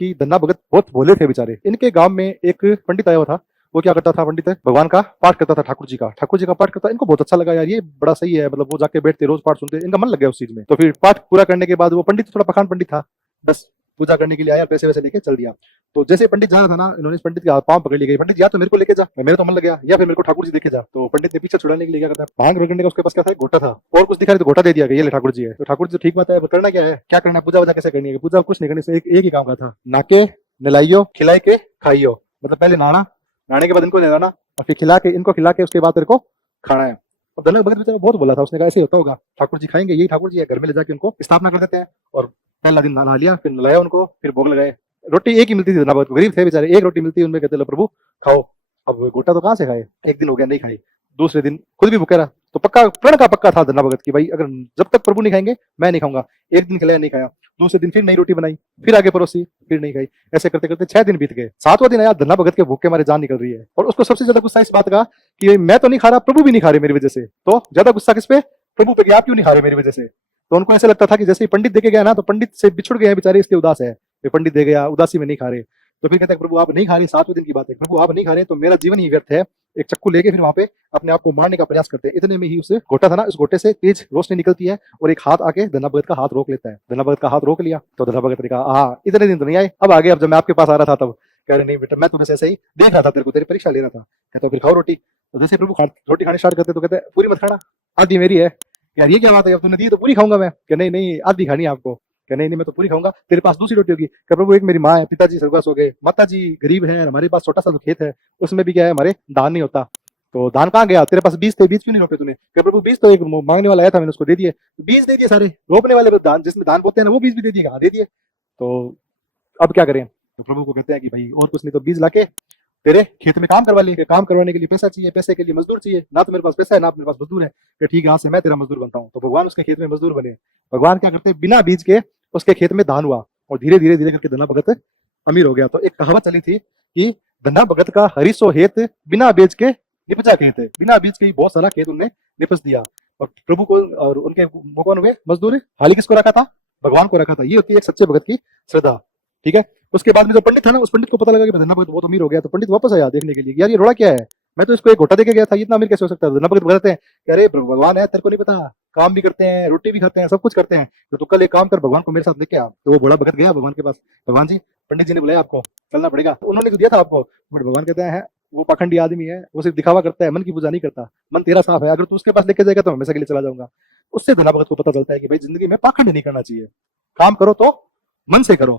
कि धन्ना भगत बहुत भोले थे बेचारे। इनके गांव में एक पंडित आया हुआ था। वो क्या करता था पंडित, भगवान का पाठ करता था, ठाकुर जी का पाठ करता। इनको बहुत अच्छा लगा यार, ये बड़ा सही है, मतलब वो जाके बैठते रोज पाठ सुनते, इनका मन लग गया उस चीज में। तो फिर पाठ पूरा करने के बाद वो पंडित थोड़ा पखान पंडित था, बस पूजा करने के लिए आया, पैसे वैसे लेके चल दिया। तो जैसे पंडित जा रहा था ना, इन्होंने इस पंडित के पांव पकड़ लिए, पंडित या तो मेरे को लेके जा, मेरे तो मन लग गया, या फिर मेरे को ठाकुर जी देखे जा। तो पंडित ने पीछे छुड़ाने के लिए क्या करता है, भांग रगड़ने का उसके पास क्या था, घोटा था, और कुछ दिखा रहे तो घोटा दे दिया कि ये ले ठाकुर जी है। तो ठाकुर जी ठीक बात है, करना क्या है, क्या करना है, पूजा वूजा कैसे करनी है, पूजा कुछ नहीं करनी, एक ही काम का था, नाके नलाइयो खिलाई के खाइयो, मतलब पहले नहाना, नहाने के बाद इनको नहलाना, और फिर खिला के, इनको खिला के उसके बाद तेरे को खाना है। और धनक भगत बेचारा बहुत बोला था, उसने कहा ऐसे ही होता होगा, ठाकुर जी खाएंगे, यही ठाकुर जी है, घर में ले जाके उनको स्थापना कर देते हैं। और पहला दिन नहा लिया, फिर नलाया उनको, फिर भोग लगाए। रोटी एक ही मिलती थी धनक भगत को, गरीब थे बेचारे, एक रोटी मिलती, उनमें कहते लो प्रभु खाओ। अब गोटा तो कहाँ से खाए, एक दिन हो गया नहीं खाई, दूसरे दिन खुद भी भूखे रहा। तो पक्का प्रण का पक्का था धन्ना भगत की, भाई अगर जब तक प्रभु नहीं खाएंगे मैं नहीं खाऊंगा। एक दिन खिलाया नहीं खाया, दूसरे दिन फिर नई रोटी बनाई, फिर आगे परोसी, फिर नहीं खाई। ऐसे करते करते 6 दिन बीत गए। 7वां दिन आया, धन्ना भगत के भूखे मारे जान निकल रही है, और उसको सबसे ज्यादा गुस्सा इस बात का कि मैं तो नहीं खा रहा, प्रभु भी नहीं खा रहे मेरी वजह से। तो ज्यादा गुस्सा किस पे, प्रभु पे, कि आप क्यों नहीं खा रहे मेरी वजह से। तो उनको ऐसा लगता था कि जैसे ही पंडित देके गया ना, तो पंडित से बिछुड़ गए हैं बेचारे, इसलिए उदास है, पंडित दे गया, उदासी में नहीं खा रहे। तो फिर कहते हैं प्रभु आप नहीं खा रहे, 7वें दिन की बात है, प्रभु आप नहीं खा रहे तो मेरा जीवन ही व्यर्थ है। एक चक्कू लेके फिर वहां पे अपने आप को मारने का प्रयास करते हैं। इतने में ही उसे गोटा था ना, उस गोटे से तेज रोशनी निकलती है, और एक हाथ आके धन्ना भगत का हाथ रोक लेता है। धन्ना भगत का हाथ रोक लिया तो धन्ना भगत ने कहा हाँ इतने दिन तो नहीं आए, अब आगे, अब जब मैं आपके पास आ रहा था तब। कह रहे नहीं बेटा, मैं तुम्हें ऐसे ही देख रहा था, तेरे को तेरी परीक्षा ले रहा था। कहता फिर खाओ रोटी। तो जैसे प्रभु रोटी खाने स्टार्ट करते तो कहते पूरी मत खाना, आधी मेरी है। यार ये क्या बात है, अब तुमने दी तो पूरी खाऊंगा मैं। कि नहीं नहीं, आधी खानी है आपको। कि नहीं नहीं, मैं तो पूरी खाऊंगा, तेरे पास दूसरी रोटी होगी। कि प्रभु एक मेरी माँ है, पिताजी स्वर्गवास हो गए, माता जी गरीब है, हमारे पास छोटा सा खेत है, उसमें भी क्या है, हमारे दान नहीं होता। तो दान कहाँ गया, तेरे पास बीज थे, बीज क्यों नहीं रोपे तूने। कि प्रभु बीज तो एक मांगने वाला आया था, मैंने उसको दे दिए। बीज दे दिए सारे, रोपने वाले दान, जिसमें दान बोते हैं ना, वो बीज भी दे दिए। हाँ दे दिए। तो अब क्या करें। तो प्रभु को कहते हैं कि भाई और कुछ नहीं तो बीज लाके तेरे खेत में काम करवा लिए। काम करवाने के लिए पैसा चाहिए, पैसे के लिए मजदूर चाहिए, ना तो मेरे पास पैसा है ना मेरे पास मजदूर है। कि ठीक है, आज से मैं तेरा मजदूर बनता हूँ। तो भगवान उसके खेत में मजदूर बने। भगवान क्या करते, बिना बीज के उसके खेत में धान हुआ, और धीरे धीरे धीरे करके धन्ना भगत अमीर हो गया। तो एक कहावत चली थी कि धन्ना भगत का हरीसो हेत, बिना बेच के निपजा खेत। बिना बीज के ही बहुत सारा खेत उनने निपज दिया। और प्रभु को और उनके वो कौन हुए मजदूर, हाली किसको रखा था, भगवान को रखा था। ये होती है एक सच्चे भगत की श्रद्धा। ठीक है। उसके बाद में जो पंडित था ना, उस पंडित को पता लगा कि धन्ना भगत बहुत अमीर हो गया। तो पंडित वापस आया देखने के लिए, यार ये रोड़ा क्या है, मैं तो इसको एक घोटा देके गया था, ये इतना अमीर कैसे हो सकता है। धन्ना भगत बताते हैं कि अरे भगवान है, तेरे को नहीं पता, काम भी करते हैं, रोटी भी खाते हैं, सब कुछ करते हैं। तो तू कल एक काम कर, भगवान को मेरे साथ लेके आ। तो वो बड़ा भगत गया भगवान के पास, भगवान जी पंडित जी ने बुलाया, आपको चलना पड़ेगा। तो उन्होंने तो दिया था आपको, बट भगवान कहते हैं वो पाखंडी आदमी है, वो सिर्फ दिखावा करता है, मन की पूजा नहीं करता। मन तेरा साफ है, अगर तू उसके पास लेके जाएगा तो हमेशा के लिए चला जाऊंगा। उससे धन्ना भगत को पता चलता है कि भाई जिंदगी में पाखंड नहीं करना चाहिए, काम करो तो मन से करो।